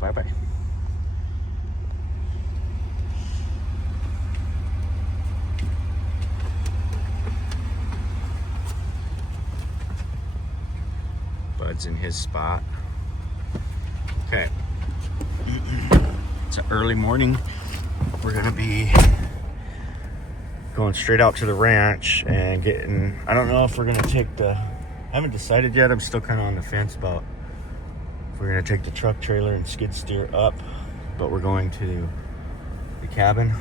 bye-bye. Bud's in his spot. Okay. It's an early morning. We're gonna be going straight out to the ranch and getting, I don't know if we're gonna take I haven't decided yet. I'm still kind of on the fence about if we're gonna take the truck trailer and skid steer up, but we're going to the cabin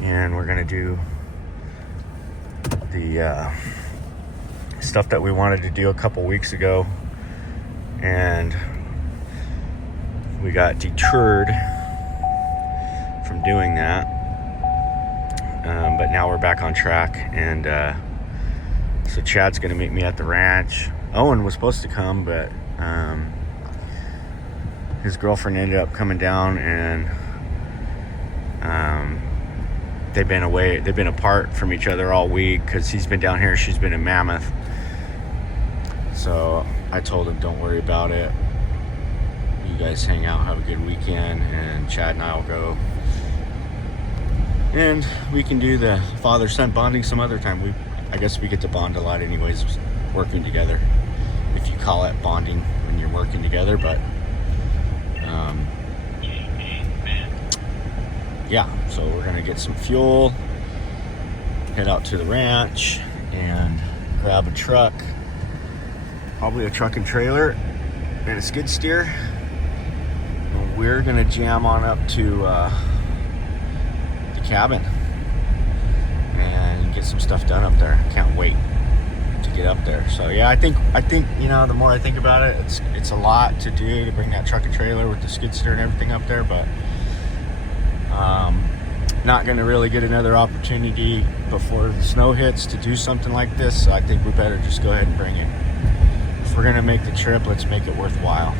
and we're gonna do the stuff that we wanted to do a couple weeks ago, and we got deterred from doing that, but now we're back on track. And so Chad's gonna meet me at the ranch. Owen was supposed to come, but his girlfriend ended up coming down, and they've been apart from each other all week because he's been down here, she's been in Mammoth. So I told him, don't worry about it. You guys hang out, have a good weekend, and Chad and I will go. And we can do the father-son bonding some other time. I guess we get to bond a lot anyways, working together. If you call it bonding when you're working together, but yeah, so we're gonna get some fuel, head out to the ranch, and grab a truck. Probably a truck and trailer and a skid steer. And we're gonna jam on up to the cabin and get some stuff done up there. Can't wait to get up there. So yeah, I think the more I think about it, it's a lot to do to bring that truck and trailer with the skid steer and everything up there, but not gonna really get another opportunity before the snow hits to do something like this. So I think we better just go ahead and bring it. If we're gonna make the trip, let's make it worthwhile.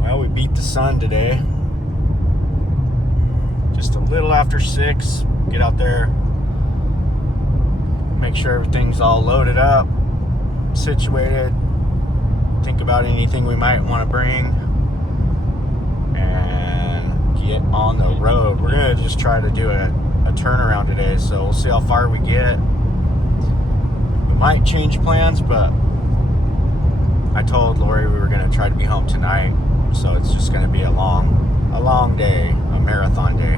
Well, we beat the sun today. Just a little after 6. Get out there, make sure everything's all loaded up, situated, think about anything we might want to bring, and get on the road. We're gonna just try to do a turnaround today, so we'll see how far we get. Might change plans, but I told Lori we were going to try to be home tonight, so it's just going to be a long day, a marathon day.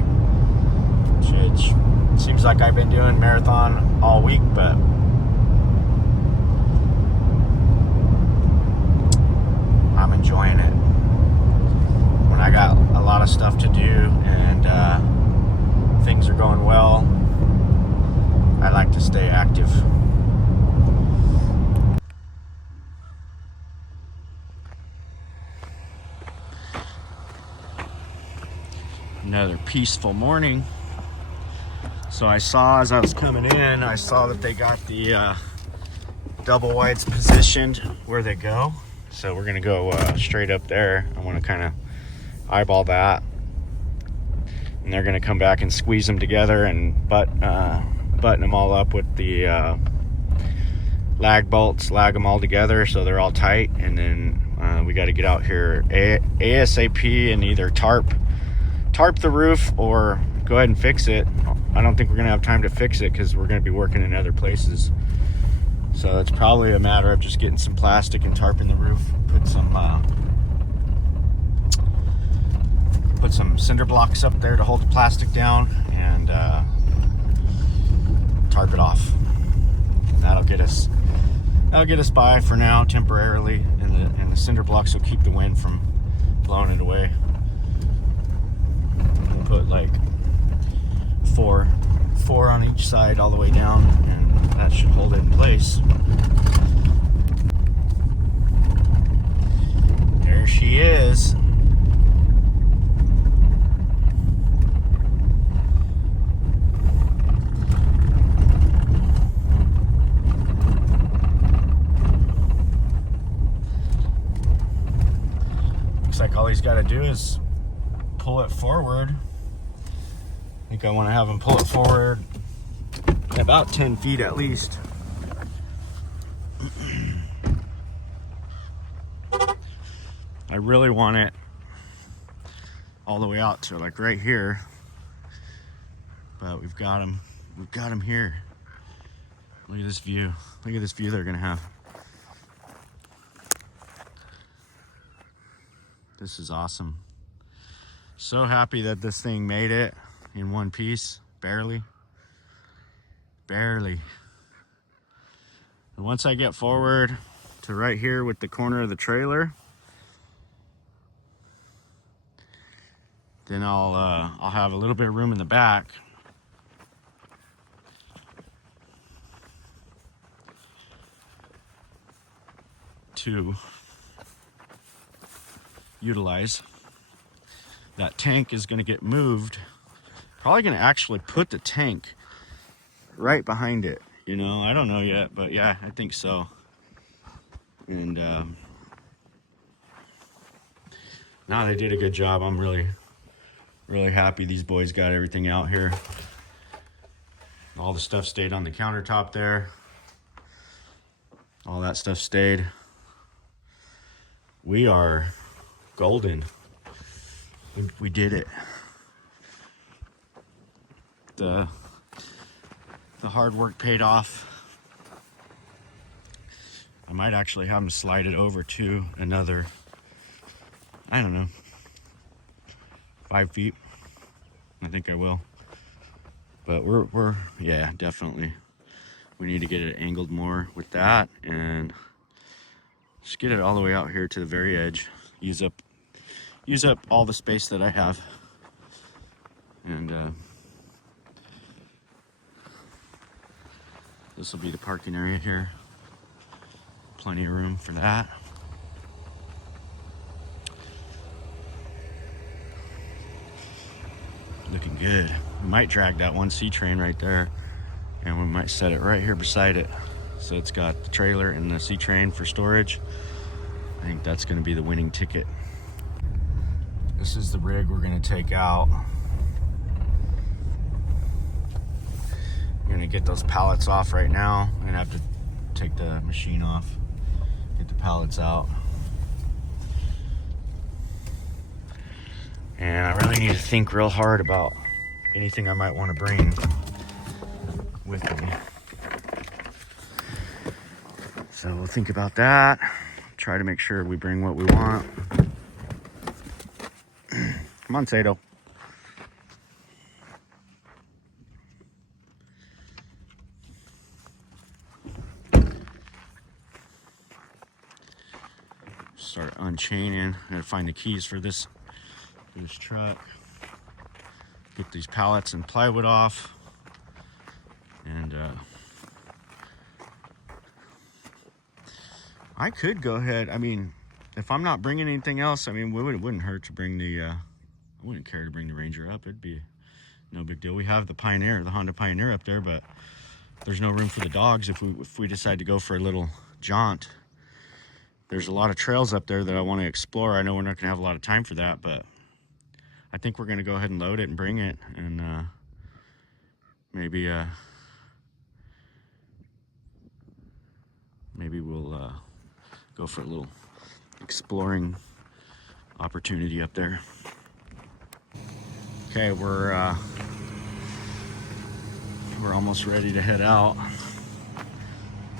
Which seems like I've been doing marathon all week, but I'm enjoying it. When I got a lot of stuff to do and things are going well, I like to stay active. Another peaceful morning. So I saw, as I was coming in, I saw that they got the double wides positioned where they go. So we're gonna go straight up there. I want to kind of eyeball that, and they're gonna come back and squeeze them together and button them all up with the lag bolts, lag them all together so they're all tight. And then we got to get out here ASAP and either tarp the roof or go ahead and fix it. I don't think we're gonna have time to fix it because we're gonna be working in other places. So it's probably a matter of just getting some plastic and tarping the roof, put some cinder blocks up there to hold the plastic down, and tarp it off. And that'll get us by for now temporarily, and the cinder blocks will keep the wind from blowing it away. Put like four on each side all the way down, and that should hold it in place. There she is. Looks like all he's got to do is pull it forward. I think I want to have him pull it forward about 10 feet at least. I really want it all the way out to like right here, but we've got them here. Look at this view. Look at this view they're gonna have. This is awesome. So happy that this thing made it in one piece, barely. And once I get forward to right here with the corner of the trailer, then I'll have a little bit of room in the back to utilize. That tank is going to get moved. Probably going to actually put the tank right behind it. You know, I don't know yet, but yeah, I think so. And no, they did a good job. I'm really happy these boys got everything out here. All the stuff stayed on the countertop there. All that stuff stayed. We are golden. We did it. The hard work paid off. I might actually have them slide it over to another, I don't know, 5 feet. I think I will. But we're yeah, definitely. We need to get it angled more with that and just get it all the way out here to the very edge. Use up all the space that I have. And this will be the parking area here. Plenty of room for that. Looking good. We might drag that one C-train right there, and we might set it right here beside it. So it's got the trailer and the C-train for storage. I think that's going to be the winning ticket. This is the rig we're going to take out. We're going to get those pallets off right now. I'm going to have to take the machine off, get the pallets out. And I really need to think real hard about anything I might want to bring with me. So we'll think about that. Try to make sure we bring what we want. Come on, Sato. Start unchaining. I gotta find the keys for this truck. Get these pallets and plywood off. And I could go ahead. I mean, if I'm not bringing anything else, I mean, it wouldn't hurt to bring the, I wouldn't care to bring the Ranger up. It'd be no big deal. We have the Pioneer, the Honda Pioneer up there, but there's no room for the dogs if we decide to go for a little jaunt. There's a lot of trails up there that I want to explore. I know we're not going to have a lot of time for that, but I think we're going to go ahead and load it and bring it, and maybe we'll go for a little exploring opportunity up there. Okay, we're almost ready to head out.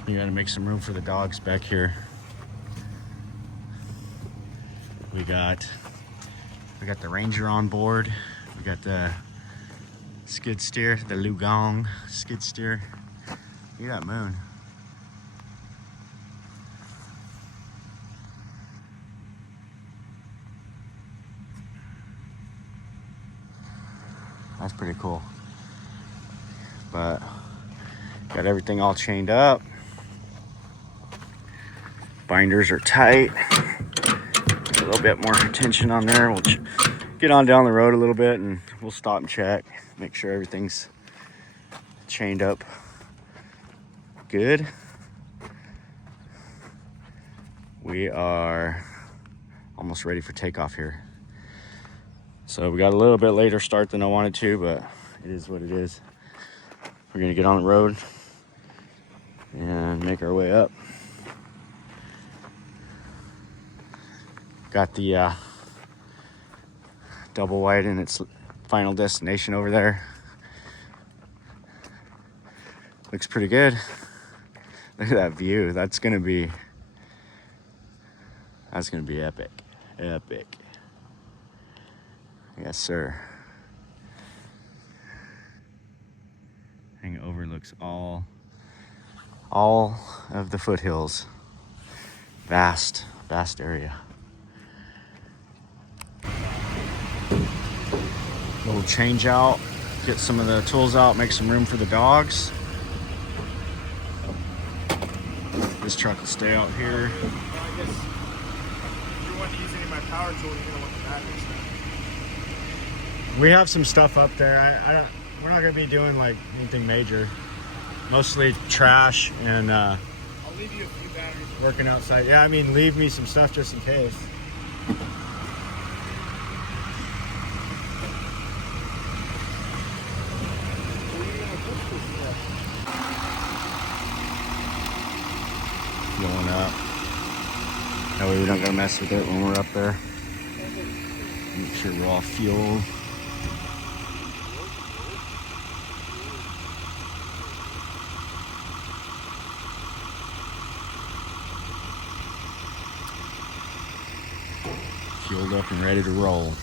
You got to make some room for the dogs back here. We got the Ranger on board. We got the skid steer, the Lugong skid steer. Look at that moon. That's pretty cool. But got everything all chained up. Binders are tight. A little bit more tension on there. We'll get on down the road a little bit and we'll stop and check, make sure everything's chained up good. We are almost ready for takeoff here. So we got a little bit later start than I wanted to, but it is what it is. We're gonna get on the road and make our way up. Got the double wide in its final destination over there. Looks pretty good. Look at that view. That's gonna be epic. Epic. Yes, sir. I think it overlooks all of the foothills. Vast area. Little change out, get some of the tools out, make some room for the dogs. This truck will stay out here. I guess if you want to use any of my power tools, you're gonna want the batteries. We have some stuff up there. We're not gonna be doing like anything major. Mostly trash and I'll leave you a few batteries. working outside. Yeah, I mean, leave me some stuff just in case. Going up. That way we don't gotta mess with it when we're up there. Make sure we're all fueled. Fueled up and ready to roll.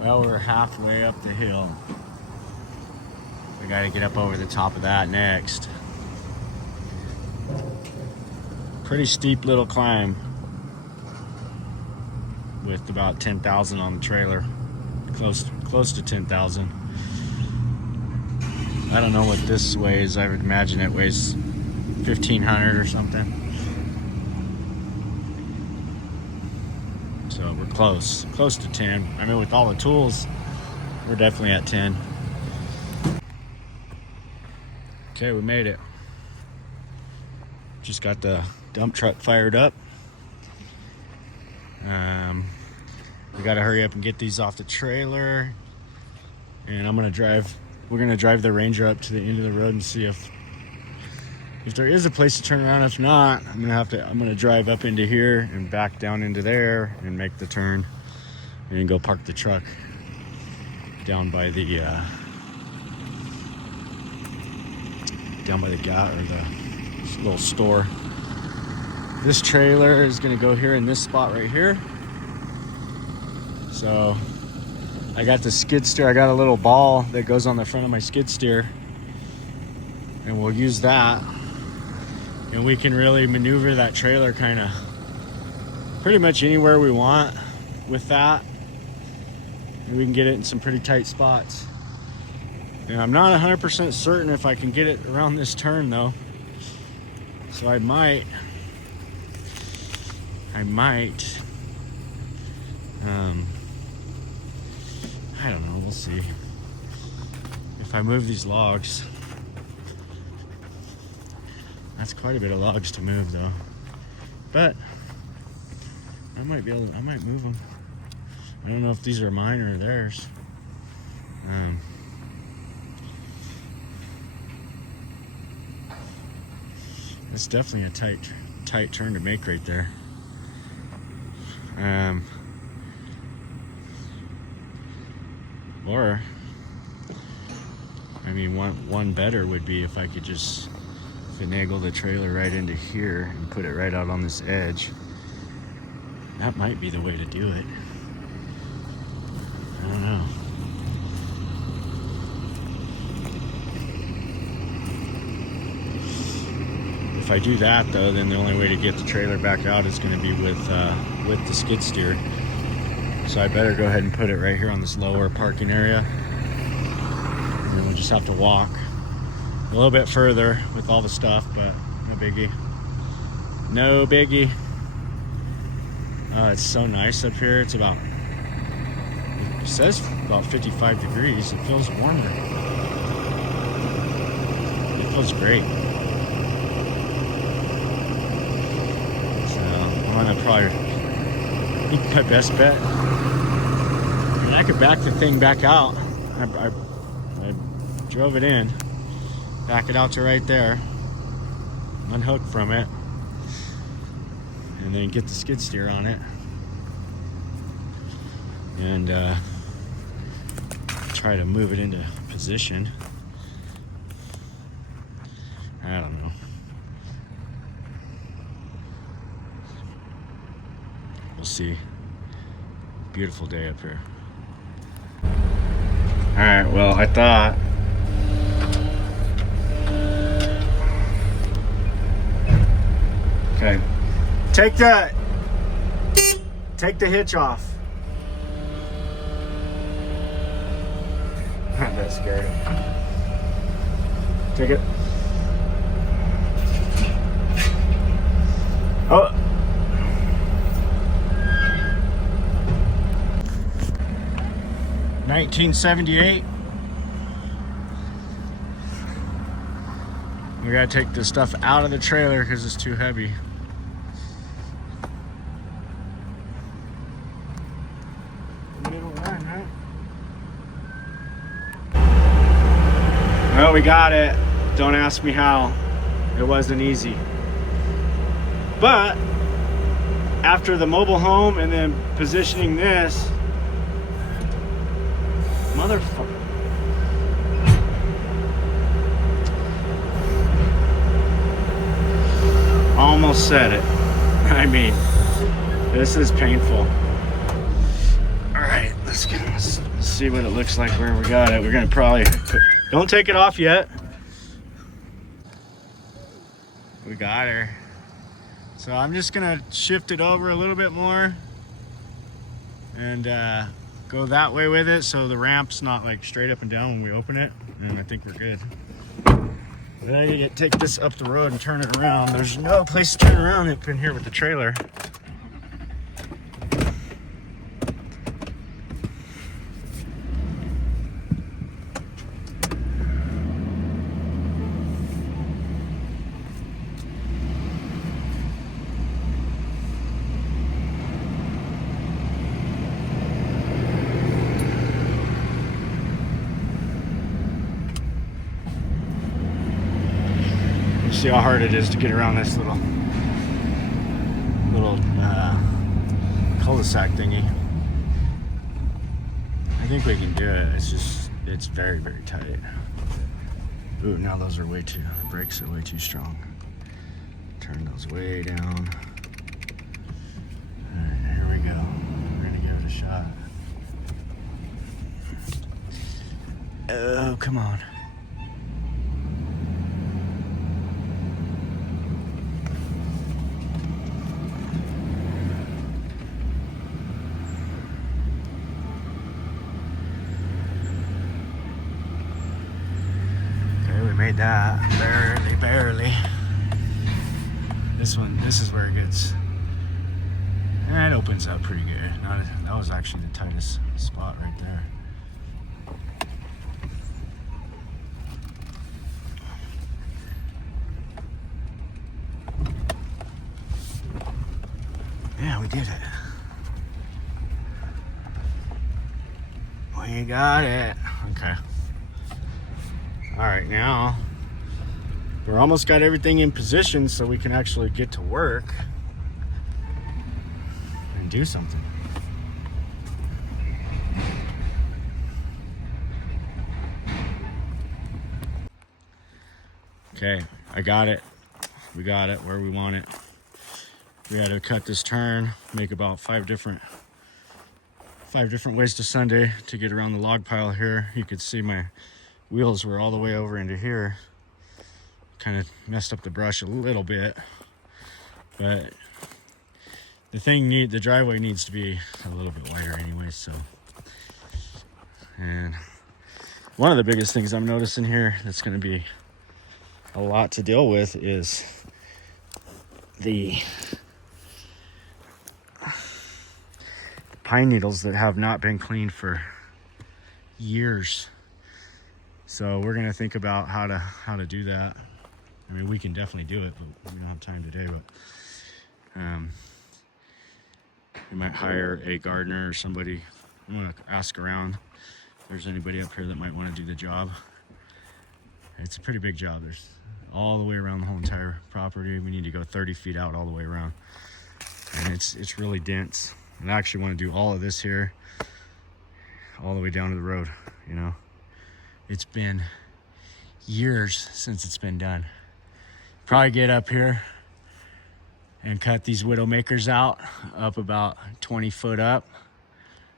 Well, we're halfway up the hill. We gotta get up over the top of that next. Pretty steep little climb with about 10,000 on the trailer. Close to 10,000. I don't know what this weighs. I would imagine it weighs 1,500 or something. So we're close to 10. I mean, with all the tools, we're definitely at 10. Okay, we made it. Just got the dump truck fired up. We gotta hurry up and get these off the trailer. And we're gonna drive the Ranger up to the end of the road and see if there is a place to turn around. If not, I'm gonna drive up into here and back down into there and make the turn and then go park the truck down by the gas or the little store. This trailer is gonna go here in this spot right here. So I got the skid steer. I got a little ball that goes on the front of my skid steer, and we'll use that. And we can really maneuver that trailer kind of pretty much anywhere we want with that. And we can get it in some pretty tight spots. And I'm not 100% certain if I can get it around this turn though. So I might, I don't know, we'll see. If I move these logs, that's quite a bit of logs to move though. But I might move them. I don't know if these are mine or theirs. It's definitely a tight turn to make right there. Or, I mean, one better would be if I could just finagle the trailer right into here and put it right out on this edge. That might be the way to do it. I don't know. If I do that though, then the only way to get the trailer back out is going to be with the skid steer. So I better go ahead and put it right here on this lower parking area. And then we'll just have to walk a little bit further with all the stuff, but no biggie. No biggie. It's so nice up here. It says about 55 degrees. It feels warmer. It feels great. So I'm gonna probably, I think my best bet. I could back the thing back out. I drove it in, back it out to right there, unhook from it, and then get the skid steer on it and try to move it into position. I don't know. We'll see. Beautiful day up here. All right, well, I thought okay. Take the hitch off. Not that scary. Take it. Oh. $19.78. We gotta take this stuff out of the trailer because it's too heavy. Middle line, huh? Well, we got it. Don't ask me how. It wasn't easy. But after the mobile home and then positioning this, motherfucker. Almost said it. I mean, this is painful. All right, let's see what it looks like where we got it. We're gonna probably don't take it off yet. We got her. So I'm just gonna shift it over a little bit more and go that way with it so the ramp's not like straight up and down when we open it, and I think we're good. Then I need to take this up the road and turn it around. There's no place to turn around up in here with the trailer. See how hard it is to get around this little cul-de-sac thingy. I think we can do it. It's very, very tight. Ooh, now those are the brakes are way too strong. Turn those way down. All right, here we go. We're gonna give it a shot. Oh, come on. Made that barely. This is where it gets, and it opens up pretty good. That was actually the tightest spot right there. Yeah, we did it. We got it. Okay. All right, now we're almost got everything in position so we can actually get to work and do something. Okay, I got it. We got it where we want it. We had to cut this turn, make about five different ways to Sunday to get around the log pile here. You could see my wheels were all the way over into here. Kind of messed up the brush a little bit, but the driveway needs to be a little bit wider anyway. So, and one of the biggest things I'm noticing here that's going to be a lot to deal with is the pine needles that have not been cleaned for years. So we're gonna think about how to do that. I mean, we can definitely do it, but we don't have time today. But we might hire a gardener or somebody. I'm gonna ask around if there's anybody up here that might want to do the job. It's a pretty big job. There's all the way around the whole entire property. We need to go 30 feet out all the way around. and it's really dense. And I actually want to do all of this here, all the way down to the road, you know. It's been years since it's been done. Probably get up here and cut these widowmakers out up about 20 foot up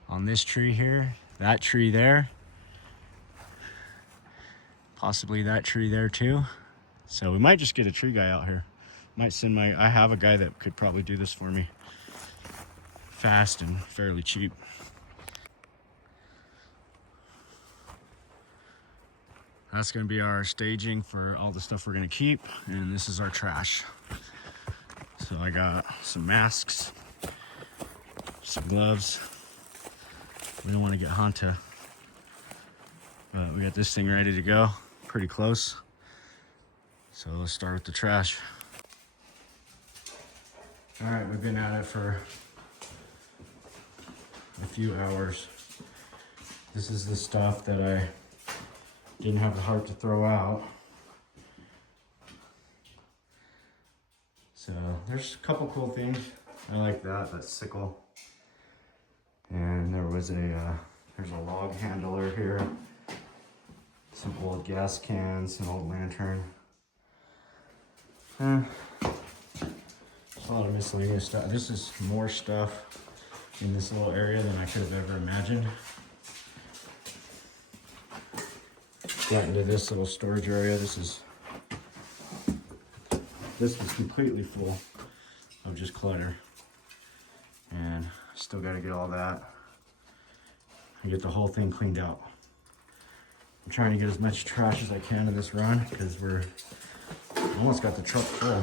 on this tree here, that tree there, possibly that tree there too. So we might just get a tree guy out here. Might send I have a guy that could probably do this for me fast and fairly cheap. That's gonna be our staging for all the stuff we're gonna keep, and this is our trash. So I got some masks, some gloves. We don't want to get Hanta, but we got this thing ready to go, pretty close. So let's start with the trash. All right, we've been at it for a few hours. This is the stuff that I didn't have the heart to throw out. So there's a couple cool things. I like that sickle. And there was there's a log handler here. Some old gas cans, an old lantern. There's a lot of miscellaneous stuff. This is more stuff in this little area than I could have ever imagined. Got into this little storage area. This was completely full of just clutter. And still got to get all that and get the whole thing cleaned out. I'm trying to get as much trash as I can in this run because we're almost got the truck full.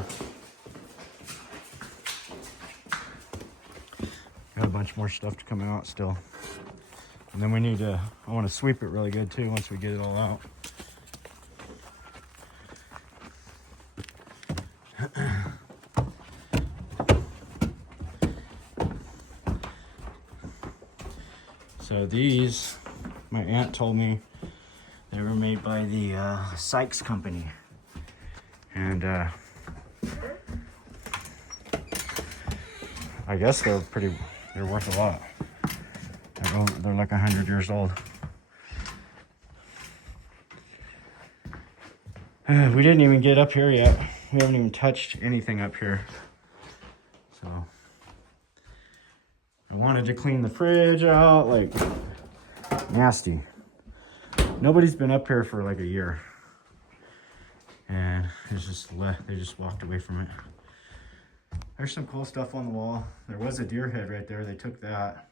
Got a bunch more stuff to come out still. And then we need to, I want to sweep it really good too once we get it all out. So these, my aunt told me they were made by the Sykes company. And I guess they're worth a lot. They're like 100 years old. We didn't even get up here yet. We haven't even touched anything up here. So I wanted to clean the fridge out, like nasty. Nobody's been up here for like a year. And it's just they just walked away from it. There's some cool stuff on the wall. There was a deer head right there. They took that.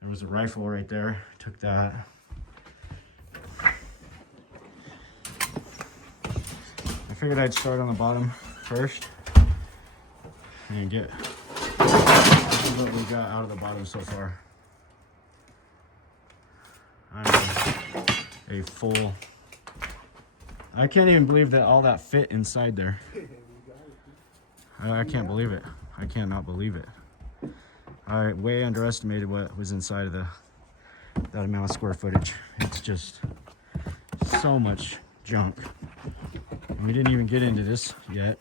There was a rifle right there. Took that. I figured I'd start on the bottom first and get what we got out of the bottom so far. A full. I can't even believe that all that fit inside there. I can't believe it. I cannot believe it. I way underestimated what was inside of that amount of square footage. It's just so much junk. And we didn't even get into this yet.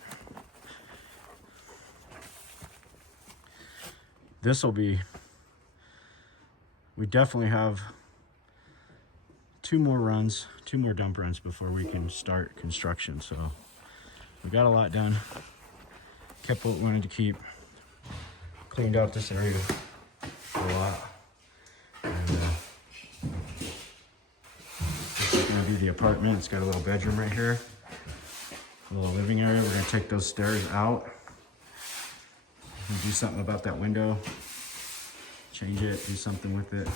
We definitely have two more dump runs before we can start construction. So we got a lot done. Kept what we wanted to keep. Cleaned out this area a lot. And this is gonna be the apartment. It's got a little bedroom right here. A little living area. We're gonna take those stairs out. And do something about that window. Change it, do something with it.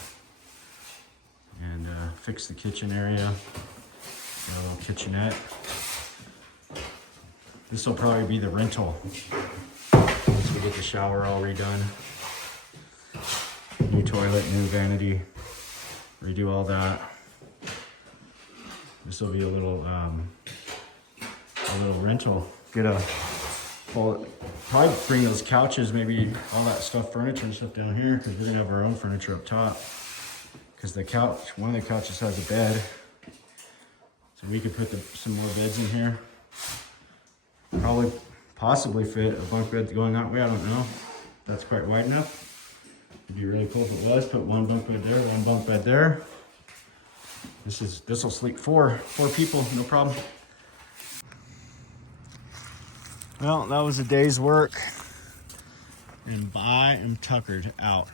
And fix the kitchen area. Got a little kitchenette. This will probably be the rental. Once we get the shower all redone. New toilet, new vanity. Redo all that. This will be a little rental. Probably bring those couches, maybe all that stuff, furniture and stuff down here, because we're gonna have our own furniture up top. Because one of the couches has a bed, so we could put some more beds in here. Probably possibly fit a bunk bed going that way. I don't know. That's quite wide enough. It'd be really cool if it was. Put one bunk bed there, one bunk bed there. This will sleep four people, no problem. Well, that was a day's work, and I am tuckered out.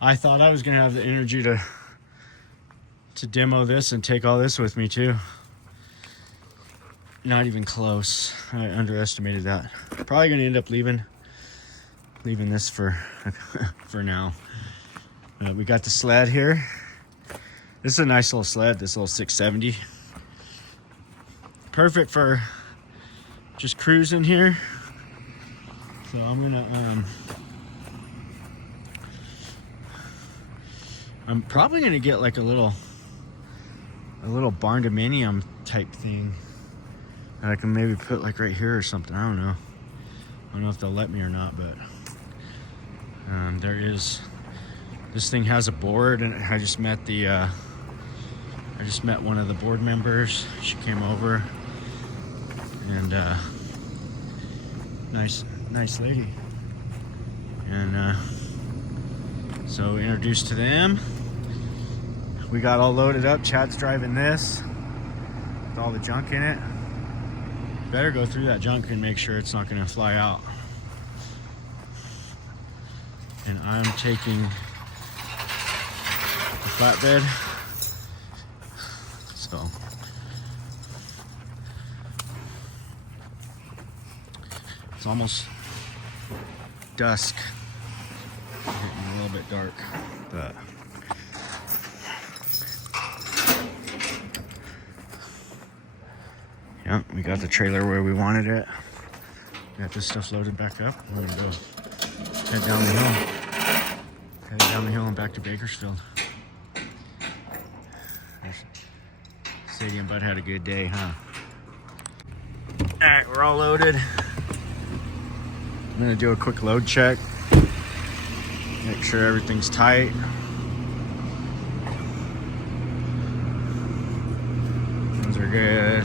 I thought I was gonna have the energy to demo this and take all this with me too. Not even close. I underestimated that. Probably gonna end up leaving this for for now. We got the sled here. This is a nice little sled, this little 670. Perfect for just cruising here. So I'm probably gonna get like a little barn dominium type thing that I can maybe put like right here or something. I don't know if they'll let me or not, but this thing has a board, and I just met one of the board members. She came over, and nice lady, and so introduced to them. We got all loaded up. Chad's driving this with all the junk in it. Better go through that junk and make sure it's not going to fly out. And I'm taking the flatbed. So it's almost dusk. Getting a little bit dark, but yeah, we got the trailer where we wanted it. Got this stuff loaded back up. We're gonna go head down the hill. Head down the hill and back to Bakersfield. Sadie and Bud had a good day, huh? Alright, we're all loaded. I'm gonna do a quick load check. Make sure everything's tight. Those are good.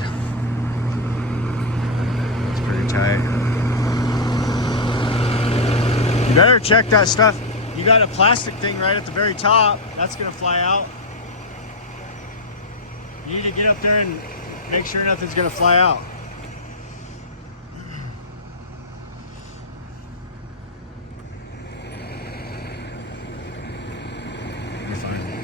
It's pretty tight. You better check that stuff. You got a plastic thing right at the very top. That's gonna fly out. You need to get up there and make sure nothing's gonna fly out. You're fine.